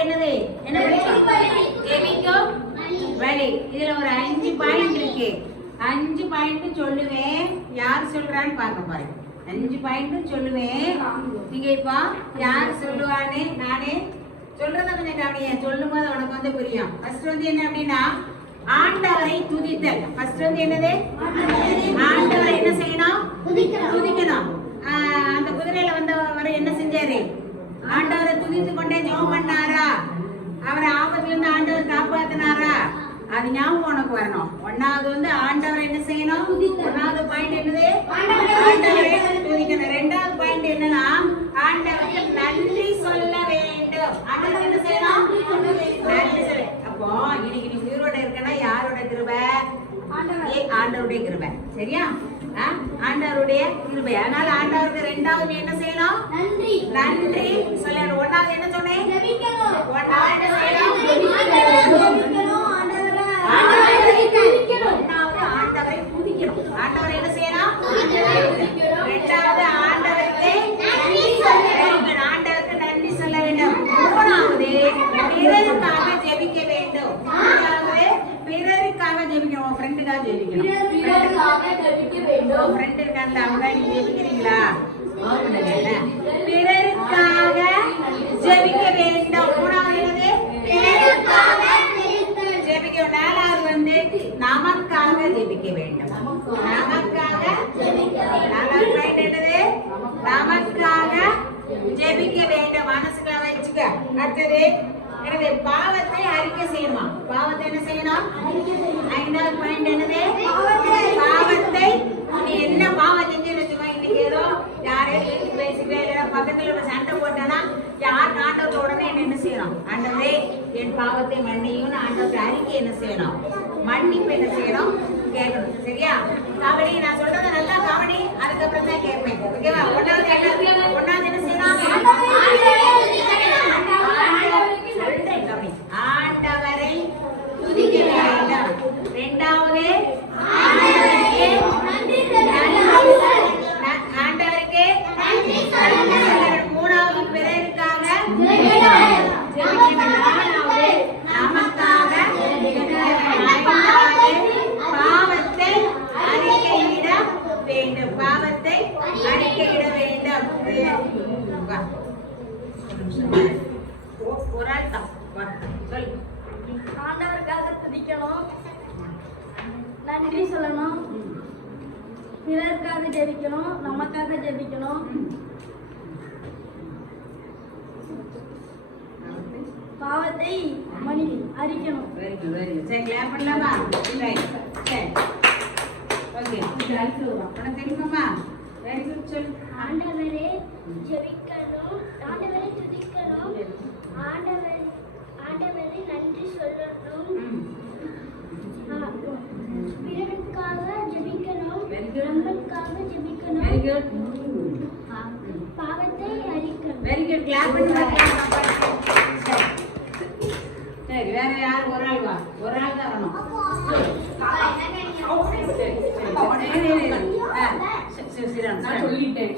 என்னது? என்ன படிச்சோம் வழி இதுல ஒரு அஞ்சு பாயிண்ட் இருக்கு. அஞ்சு பாயிண்ட் சொல்லுவேன் யார் சொல்றான்னு பார்க்க பாருங்க அஞ்சு பாயிண்ட் சொல்லுவேன் நீங்க இப்போ யார் சொல்லுவானே நானே சொல்றத கொஞ்சம் கவனிய சொல்லும் போது உனக்கு வந்து புரியும். ஃபர்ஸ்ட் வந்து என்ன அப்படின்னா ஆண்டவரை துதித்தல். ஃபர்ஸ்ட் வந்து என்னது ஆண்டவரை என்ன செய்யணும் துதிக்கணும் ஆஹ் அந்த குதிரையில வந்தவர் என்ன செஞ்சாரு ஆண்டவரை துதித்து கொண்டே ஜெபம் பண்ணாரா அவரை ஆபத்துல இருந்து ஆண்டவர் காப்பாத்தினாரா? அது ஞாபகம் உனக்கு வரணும். ஒன்னாவது வந்து ஆண்டவரை என்ன செய்யணும்? ஒன்னாவது பாயிண்ட் என்னது? ஆண்டவரை துதிக்கணும். ரெண்டாவது பாயிண்ட் என்னன்னா ஆண்டவருக்கு நன்றி சொல்ல வேண்டும். ஆண்டவருக்கு என்ன செய்யணும்? நன்றி சொல்ல அப்போ இன்னைக்கு நீ உயிரோட இருக்கனா யாரோட கிருபை? ஏ, ஆண்டவருடைய கிருபை. சரியா? ஆண்டவருடைய கிருபை. அதனால ஆண்டவருக்கு ரெண்டாவது என்ன செய்யணும்? நன்றி. நன்றி சொல்லணும் ஒன்னாவது என்ன சொன்னேன் ஜெபிக்கணும் ஒன்னாவது என்ன செய்யணும் ஜெபிக்கணும் ஆண்டவரே ஆண்டவரை துதிக்கணும் ஒன்னாவது ஆண்டவரை துதிக்கணும் ஆண்டவரை என்ன செய்யணும் ஆண்டவரை துதிக்கணும். ரெண்டாவது ஆண்டவருக்கு நன்றி சொல்ல வேண்டும். ஆண்டவருக்கு நன்றி சொல்ல வேண்டும் மூணாவது பிறருக்காக ஜெபிக்க வேண்டும் மூணாவது பிறருக்காக ஜெபிக்கணும் உன் ஃப்ரெண்டுக்காக ஜெபிக்கணும் பிறருக்காக ஜெபிக்க உன் வேண்டும் ஃப்ரெண்ட் இருக்கான்ல அவங்க நீங்க ஜெபிக்கிறீங்களா அவங்கள கேட்டேன். பிறருக்காக ஜெபிக்க வேண்டும் மூணாவது என்னது பிறருக்காக ஜெபித்தல். ஜெபிக்க நாலாவது வந்து நமக்காக ஜெபிக்க வேண்டும் நமக்காக நாலாவது பாயிண்ட் என்னது நமக்காக ஜெபிக்க வேண்டும் மனசுல வச்சுக்க அடுத்தது என்னது பாவத்தை அறிக்கை செய்யணுமா? பாவத்தை என்ன செய்யணும்? ஐந்தாவது பாயிண்ட் என்னது? பாவத்தை நீ என்ன பாவம் செஞ்சேன்னு வச்சுக்கோ இன்னைக்கு ஏதோ யாரே பேசி பேசிட்டு இல்ல பக்கத்துல ஒரு சண்டை போட்டானா யார் ஆண்டவத்தை உடனே என்ன என்ன செய்யணும்? ஆண்டவரே என் பாவத்தை மன்னியும் ஆண்டவத்தை அறிக்கை என்ன செய்யணும்? மன்னிப்பு என்ன செய்யணும்? கேட்கணும். சரியா? கவனி நான் சொல்றத நல்லா கவனி அதுக்கப்புறம் தான் கேட்பேன் ஓகேவா ஒன்னாவது என்ன ஒன்னாவது என்ன செய்யணும் ஆண்டவர் சொல்றேன் கவனி ஆண்டவரை துதிக்க வேண்டும் ரெண்டாவது ஆண்டவருக்கு நன்றி ந- ஆண்டவருக்கு மூணாவது பிறருக்காக ஜெபிக்கணும். ஜெபிக்கணும். நாலாவது நமக்காக ஐந்தாவது பாவத்தை அறிக்கையிட வேண்டும் பாவத்தை அறிக்கையிட வேண்டும். ஆண்டவருக்காக துதிக்கணும். நன்றி சொல்லணும். பிறருக்காக ஜெபிக்கணும். நமக்காக ஜெபிக்கணும். பாவத்தை மணி அறிக்கணும் வெரி குட் வெரி குட் சரி கிளாப் பண்ணலாமா? சரி. ஓகே உனக்கு தெரியுமாம்மா வெரி குட் சொல்லு ஆண்டவரே ஜெபிக்கணும் ஆண்டவரை துதிக்கணும். ஆண்டவர் ஆண்டவரை நன்றி சொல்லணும். பிறருக்காக ஜெபிக்கணும் Very good. நம்மளுக்காக ஜெபிக்கணும். சரி வேற யார் ஒரு ஆள் வா. ஒரு ஆள் தான் வரணும். நான் சொல்லிட்டேன்